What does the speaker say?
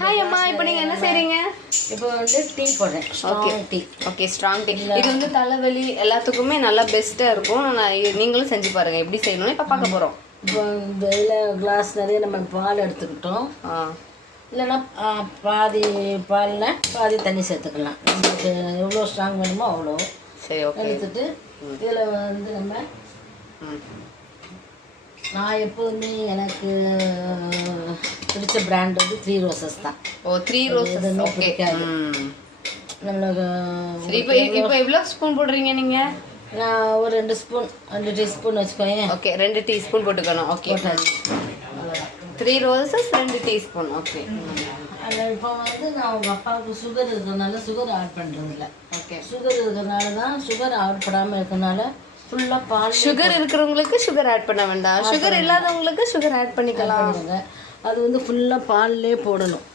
Hi அம்மா, இப்போ நீங்க என்ன செய்றீங்க? இப்போ வந்து டீ போடுறேன். Strong tea. Okay, strong tea. இது வந்து தலைவலி எல்லாத்துக்குமே நல்லா பெஸ்ட்டாக இருக்கும். நீங்களும் செஞ்சு பாருங்க எப்படி செய்யணும்னு இப்போ பார்க்க போகிறோம். இப்போ இந்த இதில் கிளாஸ் நிறைய நம்ம பால் எடுத்துக்கிட்டோம். இல்லைன்னா பாதி பாலில் பாதி தண்ணி சேர்த்துக்கலாம். நமக்கு எவ்வளோ ஸ்ட்ராங் வேணுமோ அவ்வளோ சரி. ஓகே, எடுத்துட்டு இதில் வந்து நம்ம நான் எப்போதுமே எனக்கு பிடிச்ச பிராண்ட் வந்து 3 ரோசஸ் தான். ஓ, 3 ரோசஸ். ஓகே, நம்மளுக்கு இப்போ எவ்வளோ ஸ்பூன் போடுறீங்க நீங்க? நான் ஒரு 2 டீஸ்பூன் வச்சுக்கோங்க. ஓகே, 2 டீஸ்பூன் போட்டுக்கணும். Okay, 3 roses 2 teaspoon. ஓகே. அதில் இப்போ வந்து நான் உங்கள் அப்பாவுக்கு சுகர் இருக்கிறதுனால சுகர் ஆட் பண்ணுறது இல்லை. ஓகே, சுகர் இருக்கிறதுனால தான் சுகர் ஆட் பண்ணாமல் இருக்கிறதுனால ஃபுல்லாக பால். சுகர் இருக்கிறவங்களுக்கு சுகர் ஆட் பண்ண வேண்டாம், சுகர் இல்லாதவங்களுக்கு சுகர் ஆட் பண்ணிக்கலாம். அது வந்து ஃபுல்லாக பால்லே போடணும்.